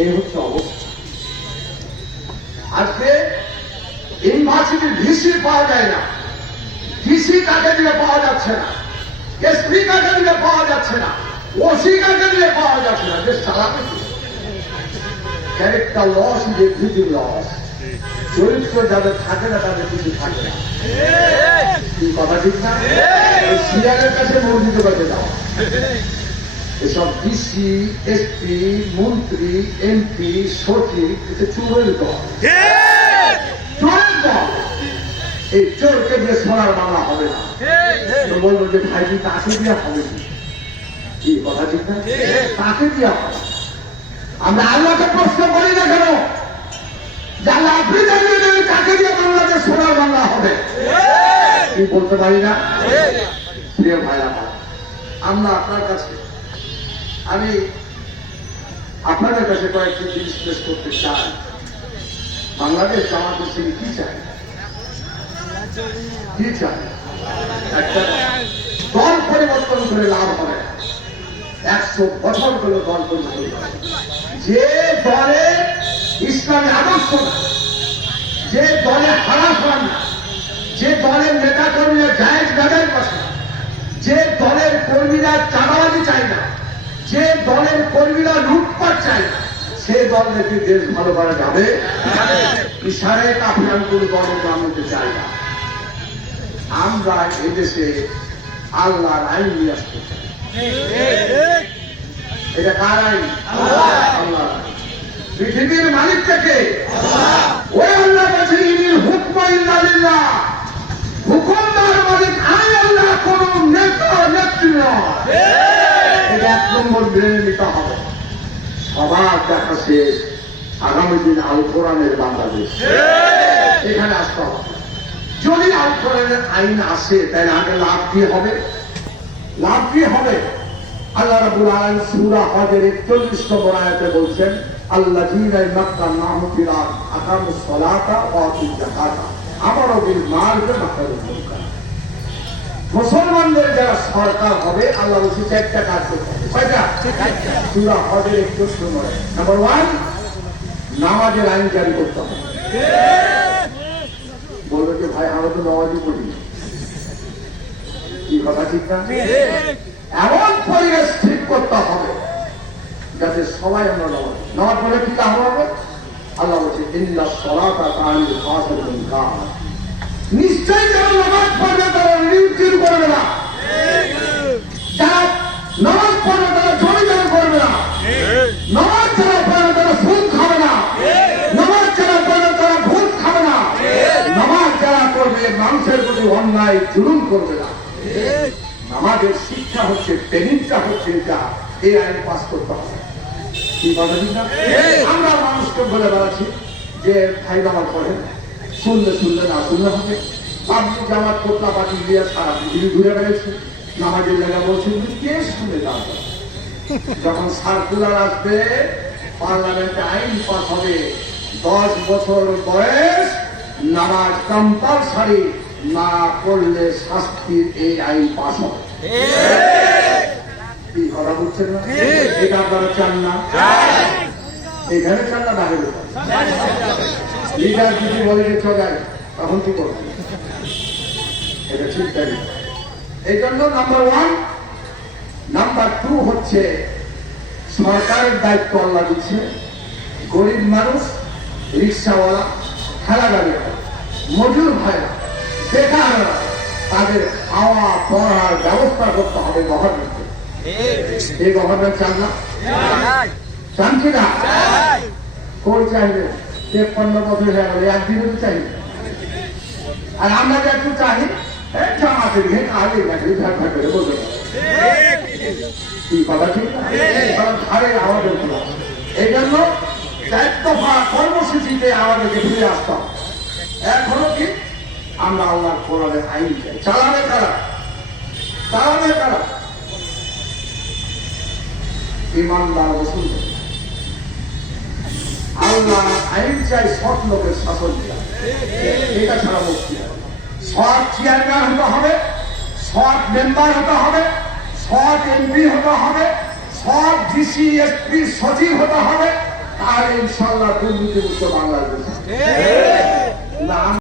এই হচ্ছে অবস্থা। আজকে ইউনিভার্সিটির ভিসি পাওয়া যায় না, ভিসি কাকে দিলে পাওয়া যাচ্ছে না, এসপি কাকে দিলে পাওয়া যাচ্ছে না, ওসি কাকে দিলে পাওয়া যাচ্ছে না। দেশ চালাবে কি? Character loss is everything loss. চরিত্র যাদের থাকে না তাদের কিছু থাকে না। কি কথা ঠিক না? সিরিয়ালের কাছে মসজিদ কাছে যাও। এসব ডিসি, এসপি, মন্ত্রী, এমপি, সচিব এটা চোরের দল, চোরের দল। এই চোরকে দিয়ে সোনার বাংলা হবে না। বলবো যে ভাইজি তাকে দিয়ে হবে না। কি কথা ঠিক না? তাকে দিয়ে হবে। আমরা আল্লাহকে প্রশ্ন করি না কেন? যারা আপনি জানিয়ে দেবেন কাকে দিয়ে বাংলাদেশ সোনার বাংলা হবে, কি বলতে পারি না? প্রিয় ভাইরা, আমরা আপনার কাছে, আমি আপনাদের কাছে কয়েকটি জিনিস পেশ করতে চাই। বাংলাদেশ জামাত ইসলামী কি চাই? কি চাই? একটা দল পরিবর্তন করে লাভ হবে। 100 বছর হলো দল পরিবর্তন করে। যে দলে ইসলামী আদর্শ না, যে দলে হারাস হয় না, যে দলের নেতা কর্মীরা জায়েজ গাজায় বসে, যে দলের কর্মীরা চাঁদাবাজি চায় না, যে দলের কর্মীরা লুটপাট চায় না, সে দল নাকি দেশ ভালো করা যাবে। ইশারে কাফিরান কোনো দল বানাতে চাই না। আমরা এদেশে আল্লাহর আইন নিয়ে আসতে চাই। এটা কার আইন? আল্লাহ। পৃথিবীর মালিক থেকে ওই আল্লাহ কাছে ইনিল হুকম ইল্লা লিল্লাহ, হুকুমদার মালিক আমি আল্লাহ, কোন নেতা নেত্রী নয়। এটা 1 নম্বর মেনে নিতে হবে। সবার দেখা শেষ। আগামী দিন আল কোরআনের বাংলাদেশ, এখানে আসতে হবে। যদি আল কোরআনের আইন আসে তাহলে আগে লাভ কি হবে? লাভ কি হবে? আল্লাহ রাব্বুল আলামিন সূরা হজের 41 নম্বর আয়াতে বলছেন, আল্লাযীনা মাক্কানাহুম ফিল আরদ আকামুস সালাতা ওয়া আতুজ যাকাতা আমারু বিল মারুফ ওয়া নাহাউ আনিল মুনকার। মুসলমানদের যারা সরকার হবে, আল্লাহ বলছে 4টা কাজ করতে হবে। কয়টা? সূরা হজের 41 নম্বর। নাম্বার 1, নামাজের আইন জারি করতে হবে। বলবে যে ভাই আমরা তো নামাজই পড়ি। কি কথা ঠিক না? এমন পরিবেশ ঠিক করতে হবে যাতে সবাই আমরা নামাজ পড়ে কি লাভ হবে? আল্লাহ বলছে ইন্নাস সালাতা কানাত ফাসিল মুনকার। নিশ্চয়ই যারা নামাজ পড়বে তারা নির্জীব করবে না, যারা নামাজ পড়বে তারা জমিদার করবে না, নামাজ যারা পড়বে তারা সুদ খাবে না, নামাজ যারা পড়বে তারা ঘুষ খাবে না, নামাজ যারা করবে মানুষের প্রতি অন্যায় জুলুম করবে না। আমাদের শিক্ষা হচ্ছে, ট্রেনিংটা হচ্ছে এটা। এই আইন পাস করতে হবে। কি বলে না? আমরা মানুষকে বলে বেড়াচ্ছি যে ভাই নামাজ পড়েন, শুনলে শুনলে না শুনলে হবে। আপনি জামাত কোটলা পাটি দিয়ে সারা পৃথিবী ঘুরে বেড়েছে, নামাজের জায়গা বলছেন কে শুনে যাবে। যখন সার্কুলার আসবে, পার্লামেন্টে আইন পাস হবে, 10 বছর বয়স নামাজ কম্পালসারি না করলে শাস্তির এই আইন পাস হবে। কি কথা বুঝছেন না? এটা আপনারা চান না? এখানে চান না বাইরে? লিডার যদি বলে যে চলে তখন কি করবেন? এটা ঠিক জানি। এই জন্য নাম্বার 1। নাম্বার 2 হচ্ছে সরকারের দায়িত্ব আল্লাহ দিচ্ছে। গরিব মানুষ, রিক্সাওয়ালা, ঠেলাগাড়ি, মজুর ভাইরা, বেকাররা, তাদের খাওয়া পড়ার ব্যবস্থা করতে হবে গভর্নমেন্টকে। এই গভর্নমেন্ট চান না? চান কি না? কই চাইবে? 53 বছর হয়ে গেল, একদিনও তো চাইবে। আর আমরা যে একটু চাই জামাতের ঘে আগে গেছে ভাগ ভাগ করে বলতে কি কথা ঠিক না? ঘরে আমাদের এই জন্য 4 দফা কর্মসূচিতে আমাদেরকে ফিরে আসতে হবে। এখনো কি আমরা আল্লাহর কোরআনের আইন চাই। চালাবে কারা? চালাবে কারা? ইমানদার মুসলমান। আল্লাহ আইন চাই, সৎ লোকের শাসন চাই। এটা ছাড়া মুক্তি হবে। সৎ চেয়ারম্যান হতে হবে, সৎ মেম্বার হতে হবে, সৎ এমপি হতে হবে, সৎ ডিসি এসপি সচিব হতে হবে, তাহলে ইনশাল্লাহ দুর্নীতি মুক্ত বাংলাদেশ। না